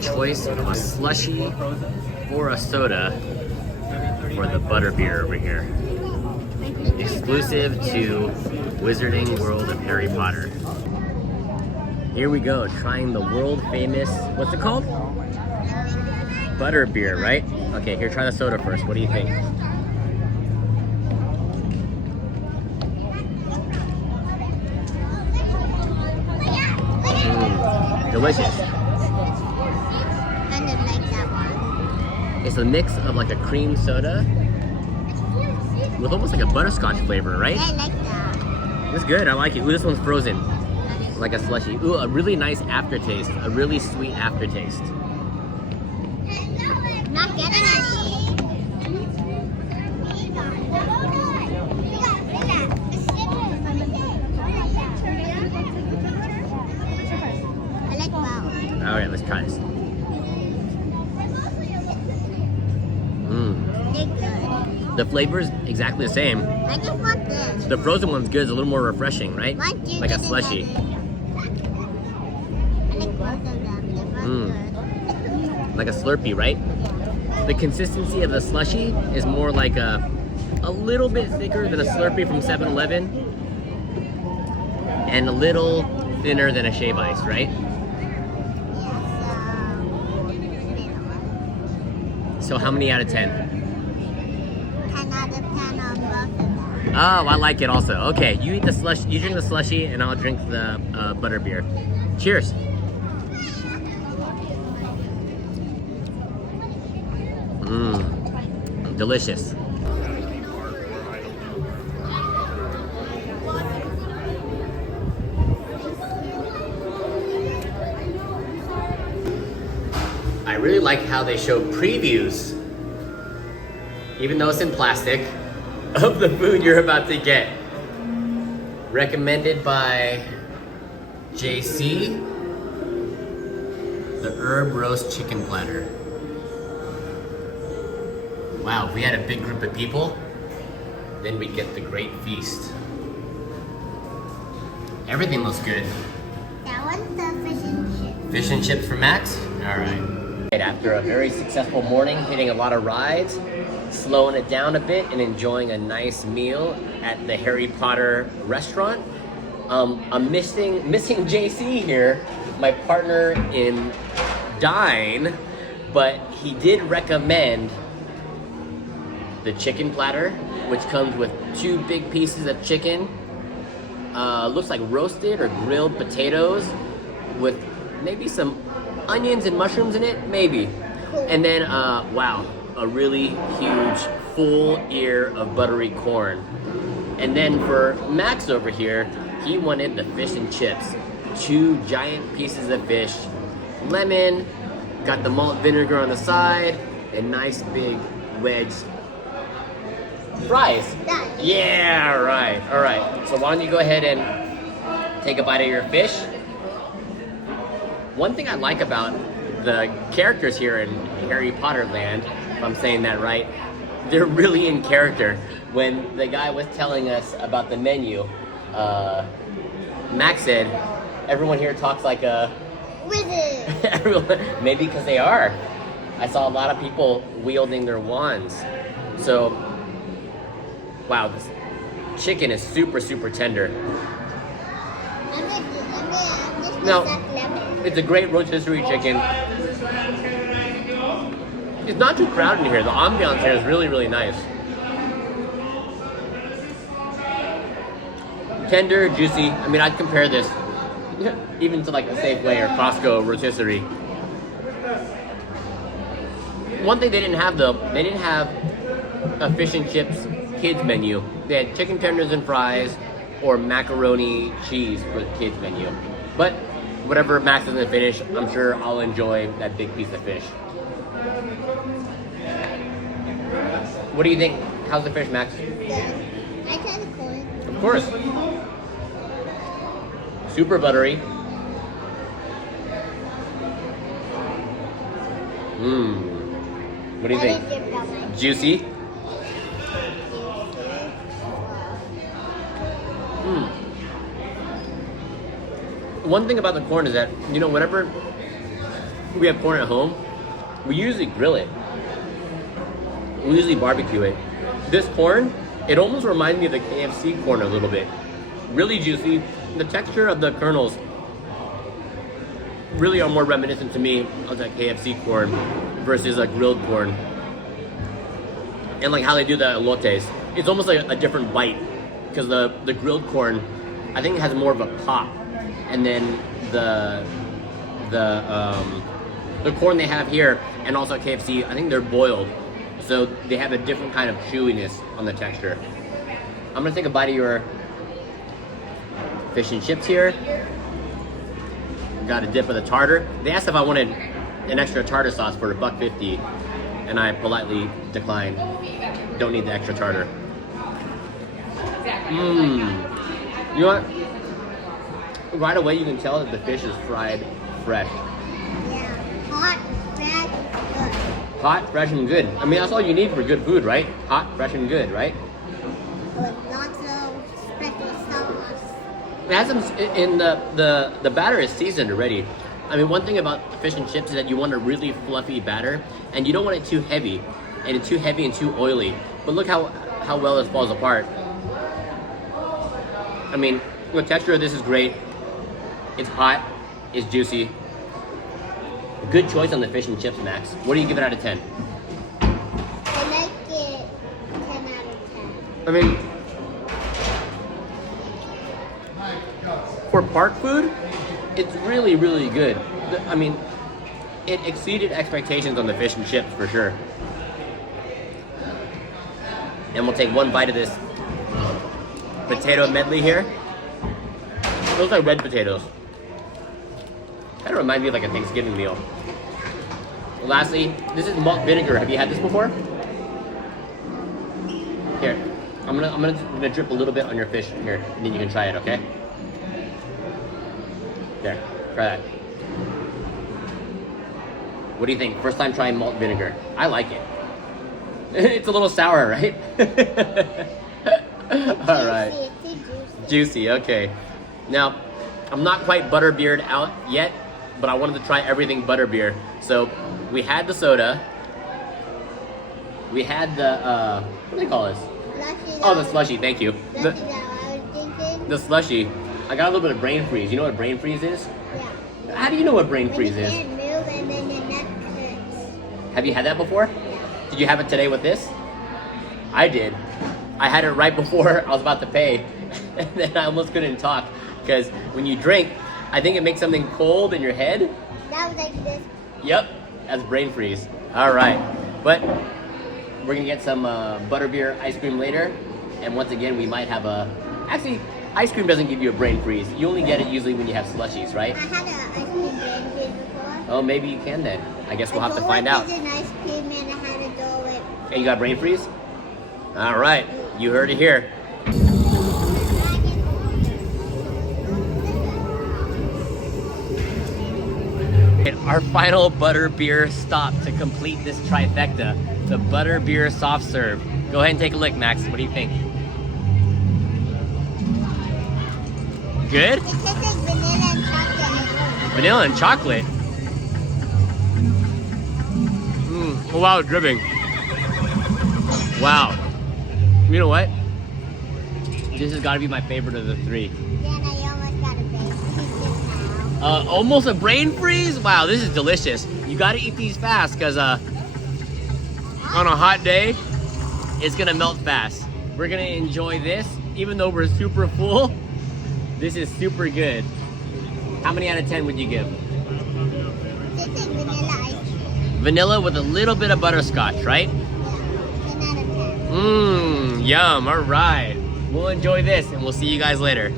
choice of a slushie or a soda for the butterbeer over here. Exclusive to Wizarding World of Harry Potter. Here we go, trying the world famous, what's it called? Butterbeer, right? Okay, here, try the soda first. What do you think? Delicious. Kind of like that one. It's a mix of like a cream soda with almost like a butterscotch flavor, right? I like that. It's good, I like it. Ooh, this one's frozen. Like a slushie. Ooh, a really nice aftertaste. A really sweet aftertaste. Not getting any. I like wow. Alright, let's try this. They're good. The flavor's exactly the same. I just want this. The frozen one's good, it's a little more refreshing, right? Why do you Like a get it slushie. I like both of them. They're both good. Like a Slurpee, right? The consistency of the slushie is more like a little bit thicker than a Slurpee from 7-Eleven and a little thinner than a shave ice, right? So how many out of 10? 10 out of 10 on both of them. Oh, I like it also. Okay, you eat the slush, you drink the slushie, and I'll drink the butterbeer. Cheers. Delicious. I really like how they show previews, even though it's in plastic, of the food you're about to get. Recommended by JC, the herb roast chicken platter. Wow, if we had a big group of people, then we'd get the great feast. Everything looks good. That one's the fish and chips. Fish and chips for Max? All right. After a very successful morning, hitting a lot of rides, slowing it down a bit and enjoying a nice meal at the Harry Potter restaurant. I'm missing JC here, my partner in dine, but he did recommend the chicken platter, which comes with 2 big pieces of chicken. Looks like roasted or grilled potatoes with maybe some onions and mushrooms in it, maybe. And then, wow, a really huge full ear of buttery corn. And then for Max over here, he wanted the fish and chips. 2 giant pieces of fish, lemon, got the malt vinegar on the side, and nice big wedge fries. Yeah, right. All right. So why don't you go ahead and take a bite of your fish? One thing I like about the characters here in Harry Potter land, if I'm saying that right, they're really in character. When the guy was telling us about the menu, Max said, everyone here talks like a Wizard. everyone, maybe because they are. I saw a lot of people wielding their wands. So, wow, this chicken is super, super tender. No, it's a great rotisserie chicken. It's not too crowded in here. The ambiance here is really, really nice. Tender, juicy. I mean, I'd compare this even to like a Safeway or Costco rotisserie. One thing they didn't have though, they didn't have a fish and chips kids menu. They had chicken tenders and fries or macaroni cheese for the kids menu. But whatever Max doesn't finish, I'm sure I'll enjoy that big piece of fish. What do you think? How's the fish, Max? Good. I try the corn. Of course. Super buttery. What do you think? Juicy? One thing about the corn is that, you know, whenever we have corn at home, we usually grill it. We usually barbecue it. This corn, it almost reminds me of the KFC corn a little bit. Really juicy. The texture of the kernels really are more reminiscent to me of that KFC corn versus a grilled corn. And like how they do the elotes, it's almost like a different bite because the grilled corn, I think it has more of a pop, and then the corn they have here and also at KFC, I think they're boiled, so they have a different kind of chewiness on the texture. I'm gonna take a bite of your fish and chips here. Got a dip of the tartar. They asked if I wanted an extra tartar sauce for $1.50, and I politely declined. Don't need the extra tartar. You know what? Right away you can tell that the fish is fried fresh. Yeah, hot, fresh, good. Hot, fresh, and good. I mean, that's all you need for good food, right? Hot, fresh, and good, right? With lots of special sauce. It has some, and the batter is seasoned already. I mean, one thing about fish and chips is that you want a really fluffy batter, and you don't want it too heavy, and too oily. But look how well this falls apart. I mean, the texture of this is great. It's hot, it's juicy. Good choice on the fish and chips, Max. What do you give it out of 10? I like it 10 out of 10. I mean, for park food, it's really, really good. I mean, it exceeded expectations on the fish and chips for sure. And we'll take one bite of this potato medley here. Those are red potatoes. Kind of remind me of like a Thanksgiving meal. Lastly, this is malt vinegar. Have you had this before? Here, I'm gonna drip a little bit on your fish here, and then you can try it. Okay? There, try that. What do you think? First time trying malt vinegar. I like it. It's a little sour, right? All right. Juicy, okay. Now, I'm not quite butterbeered out yet, but I wanted to try everything butterbeer. So, we had the soda. We had the, what do they call this? Slushie. Oh, the slushie, thank you. Slushie that I was thinking. The slushie. I got a little bit of brain freeze. You know what brain freeze is? Yeah. How do you know what brain freeze When you is? can't move and then your neck hurts. Have you had that before? Did you have it today with this? I did. I had it right before I was about to pay, and then I almost couldn't talk because when you drink, I think it makes something cold in your head. That was like this. Yep, that's brain freeze. All right, but we're gonna get some butterbeer ice cream later, and once again, we might have a. Actually, ice cream doesn't give you a brain freeze. You only get it usually when you have slushies, right? I had an ice cream brain freeze before. Oh, maybe you can then. I guess we'll have to find out. I an ice cream and I had to go with. And you got brain freeze? All right, you heard it here. And our final butterbeer stop to complete this trifecta, the butterbeer soft serve. Go ahead and take a lick, Max. What do you think? Good? It tastes like vanilla and chocolate. Vanilla and chocolate? Oh, wow, it's dripping. Wow. You know what? This has got to be my favorite of the three. Yeah, and I almost got a brain freeze now. Almost a brain freeze? Wow, this is delicious. You got to eat these fast because on a hot day, it's going to melt fast. We're going to enjoy this even though we're super full. This is super good. How many out of 10 would you give? This is vanilla ice cream. Vanilla with a little bit of butterscotch, right? Yeah, 10 out of 10. Yum, all right. We'll enjoy this and we'll see you guys later.